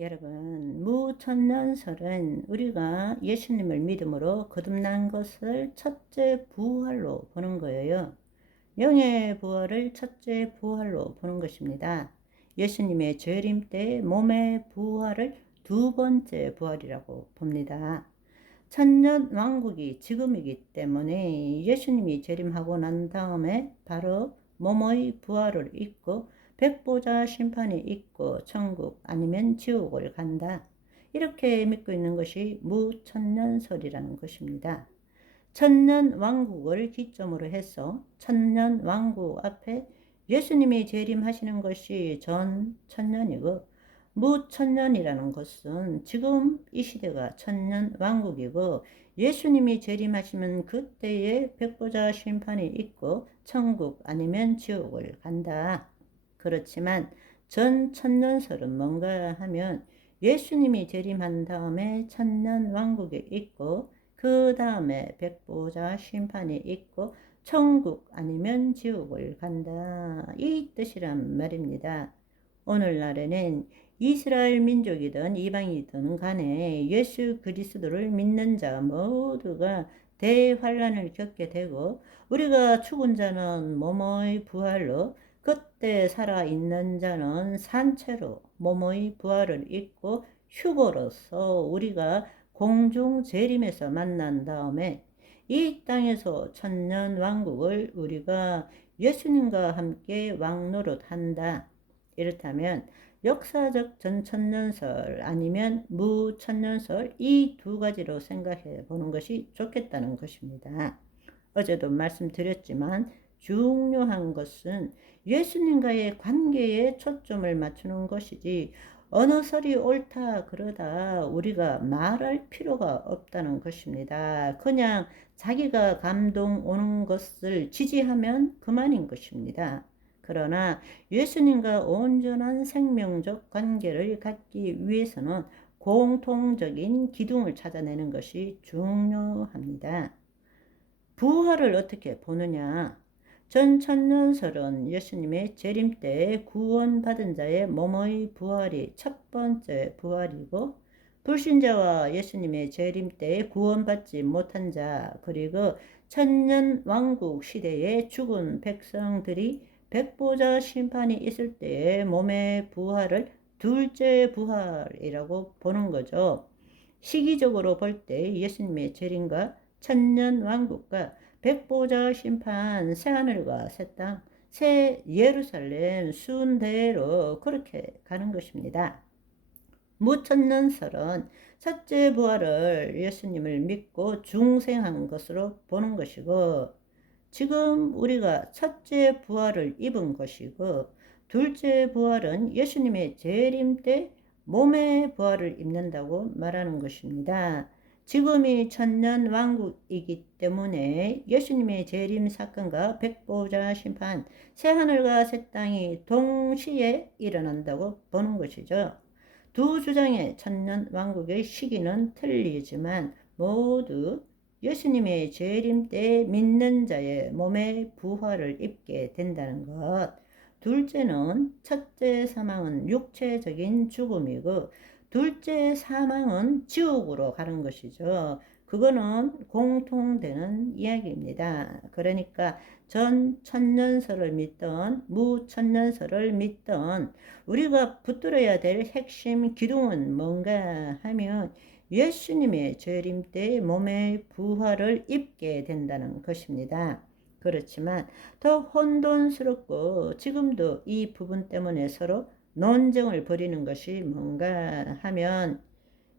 여러분, 무천년설은 우리가 예수님을 믿음으로 거듭난 것을 첫째 부활로 보는 거예요. 영의 부활을 첫째 부활로 보는 것입니다. 예수님의 재림 때 몸의 부활을 두 번째 부활이라고 봅니다. 천년 왕국이 지금이기 때문에 예수님이 재림하고 난 다음에 바로 몸의 부활을 입고 백보자 심판이 있고 천국 아니면 지옥을 간다. 이렇게 믿고 있는 것이 무천년설이라는 것입니다. 천년 왕국을 기점으로 해서 천년 왕국 앞에 예수님이 재림하시는 것이 전 천년이고, 무천년이라는 것은 지금 이 시대가 천년 왕국이고, 예수님이 재림하시면 그때에 백보자 심판이 있고 천국 아니면 지옥을 간다. 그렇지만 전 천년설은 뭔가 하면 예수님이 재림한 다음에 천년 왕국에 있고 그 다음에 백보자 심판이 있고 천국 아니면 지옥을 간다. 이 뜻이란 말입니다. 오늘날에는 이스라엘 민족이든 이방이든 간에 예수 그리스도를 믿는 자 모두가 대환란을 겪게 되고, 우리가 죽은 자는 몸의 부활로, 그때 살아있는 자는 산채로 몸의 부활을 입고 휴거로서 우리가 공중 재림에서 만난 다음에 이 땅에서 천년 왕국을 우리가 예수님과 함께 왕노릇한다. 이렇다면 역사적 전천년설 아니면 무천년설, 이 두 가지로 생각해 보는 것이 좋겠다는 것입니다. 어제도 말씀드렸지만 중요한 것은 예수님과의 관계에 초점을 맞추는 것이지, 어느 설이 옳다 그러다 우리가 말할 필요가 없다는 것입니다. 그냥 자기가 감동 오는 것을 지지하면 그만인 것입니다. 그러나 예수님과 온전한 생명적 관계를 갖기 위해서는 공통적인 기둥을 찾아내는 것이 중요합니다. 부활을 어떻게 보느냐? 전천년설은 예수님의 재림 때 구원받은 자의 몸의 부활이 첫 번째 부활이고, 불신자와 예수님의 재림 때 구원받지 못한 자, 그리고 천년 왕국 시대에 죽은 백성들이 백보자 심판이 있을 때의 몸의 부활을 둘째 부활이라고 보는 거죠. 시기적으로 볼 때 예수님의 재림과 천년 왕국과 백보자 심판, 새하늘과 새 땅, 새 예루살렘 순대로 그렇게 가는 것입니다. 무천년설은 첫째 부활을 예수님을 믿고 중생한 것으로 보는 것이고, 지금 우리가 첫째 부활을 입은 것이고, 둘째 부활은 예수님의 재림 때 몸의 부활을 입는다고 말하는 것입니다. 지금이 천년 왕국이기 때문에 예수님의 재림 사건과 백보자 심판, 새하늘과 새 땅이 동시에 일어난다고 보는 것이죠. 두 주장의 천년 왕국의 시기는 틀리지만 모두 예수님의 재림 때 믿는 자의 몸의 부활을 입게 된다는 것. 둘째는, 첫째 사망은 육체적인 죽음이고 둘째 사망은 지옥으로 가는 것이죠. 그거는 공통되는 이야기입니다. 그러니까 전 천년설을 믿던 무천년설을 믿던 우리가 붙들어야 될 핵심 기둥은 뭔가 하면 예수님의 재림 때 몸의 부활을 입게 된다는 것입니다. 그렇지만 더 혼돈스럽고 지금도 이 부분 때문에 서로 논쟁을 벌이는 것이 뭔가 하면,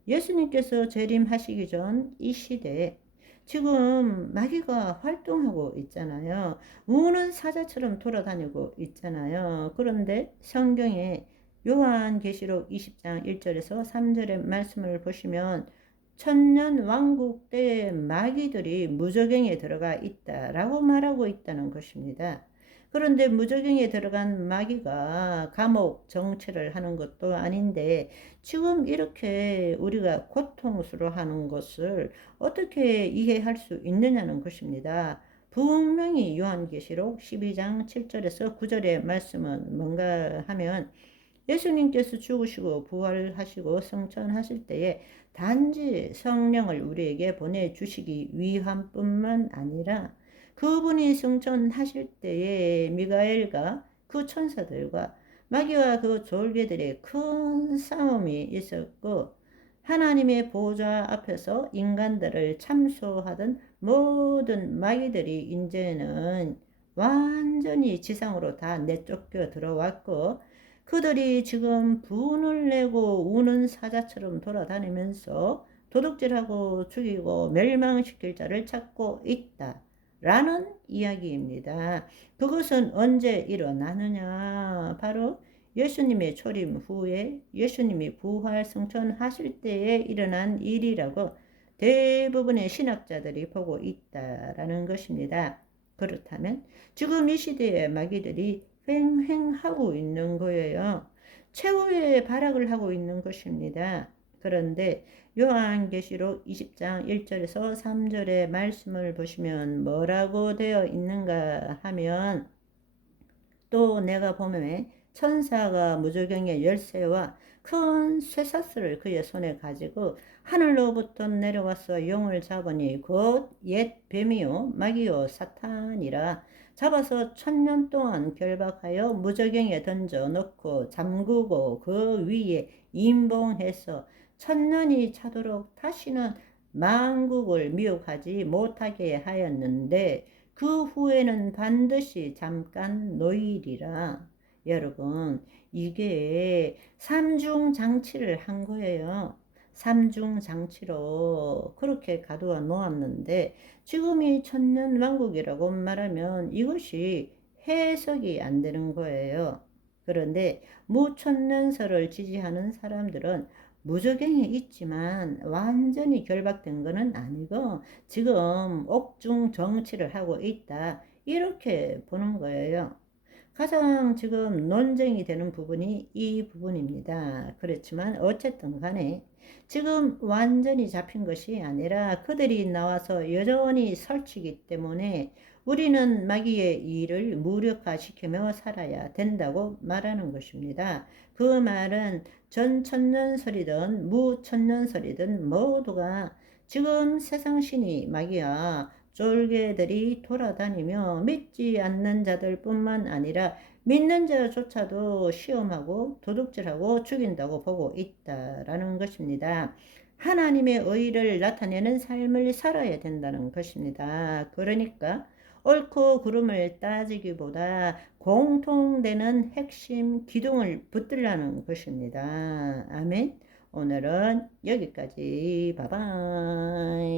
예수님께서 재림하시기 전 이 시대에 지금 마귀가 활동하고 있잖아요. 우는 사자처럼 돌아다니고 있잖아요. 그런데 성경에 요한계시록 20장 1절에서 3절의 말씀을 보시면 천년 왕국 때 마귀들이 무저갱에 들어가 있다라고 말하고 있다는 것입니다. 그런데 무저갱에 들어간 마귀가 감옥 정체를 하는 것도 아닌데 지금 이렇게 우리가 고통스러워하는 것을 어떻게 이해할 수 있느냐는 것입니다. 분명히 요한계시록 12장 7절에서 9절의 말씀은 뭔가 하면 예수님께서 죽으시고 부활하시고 승천하실 때에 단지 성령을 우리에게 보내주시기 위함뿐만 아니라 그분이 승천하실 때에 미가엘과 그 천사들과 마귀와 그 졸개들의 큰 싸움이 있었고, 하나님의 보좌 앞에서 인간들을 참소하던 모든 마귀들이 이제는 완전히 지상으로 다 내쫓겨 들어왔고, 그들이 지금 분을 내고 우는 사자처럼 돌아다니면서 도둑질하고 죽이고 멸망시킬 자를 찾고 있다 라는 이야기입니다. 그것은 언제 일어나느냐? 바로 예수님의 초림 후에 예수님이 부활 승천하실 때에 일어난 일이라고 대부분의 신학자들이 보고 있다라는 것입니다. 그렇다면 지금 이 시대의 마귀들이 횡행하고 있는 거예요. 최후의 발악을 하고 있는 것입니다. 그런데 요한계시록 20장 1절에서 3절의 말씀을 보시면 뭐라고 되어 있는가 하면, 또 내가 보매 천사가 무저경의 열쇠와 큰 쇠사슬을 그의 손에 가지고 하늘로부터 내려와서 용을 잡으니 곧 옛 뱀이요 마귀요 사탄이라, 잡아서 1000년 동안 결박하여 무저경에 던져 넣고 잠그고 그 위에 임봉해서 1000년이 차도록 다시는 만국을 미혹하지 못하게 하였는데, 그 후에는 반드시 잠깐 노일이라. 여러분, 이게 삼중 장치를 한 거예요. 삼중 장치로 그렇게 가두어 놓았는데, 지금이 천년왕국이라고 말하면 이것이 해석이 안 되는 거예요. 그런데 무천년설을 지지하는 사람들은 무저갱에 있지만 완전히 결박된 것은 아니고 지금 옥중 정치를 하고 있다, 이렇게 보는 거예요. 가장 지금 논쟁이 되는 부분이 이 부분입니다. 그렇지만 어쨌든 간에 지금 완전히 잡힌 것이 아니라 그들이 나와서 여전히 설치기 때문에 우리는 마귀의 일을 무력화시키며 살아야 된다고 말하는 것입니다. 그 말은 전천년설이든 무천년설이든 모두가 지금 세상신이 마귀와 쫄개들이 돌아다니며 믿지 않는 자들 뿐만 아니라 믿는 자조차도 시험하고 도둑질하고 죽인다고 보고 있다라는 것입니다. 하나님의 의를 나타내는 삶을 살아야 된다는 것입니다. 그러니까 옳고 그름을 따지기보다 공통되는 핵심 기둥을 붙들라는 것입니다. 아멘. 오늘은 여기까지. 바이바이.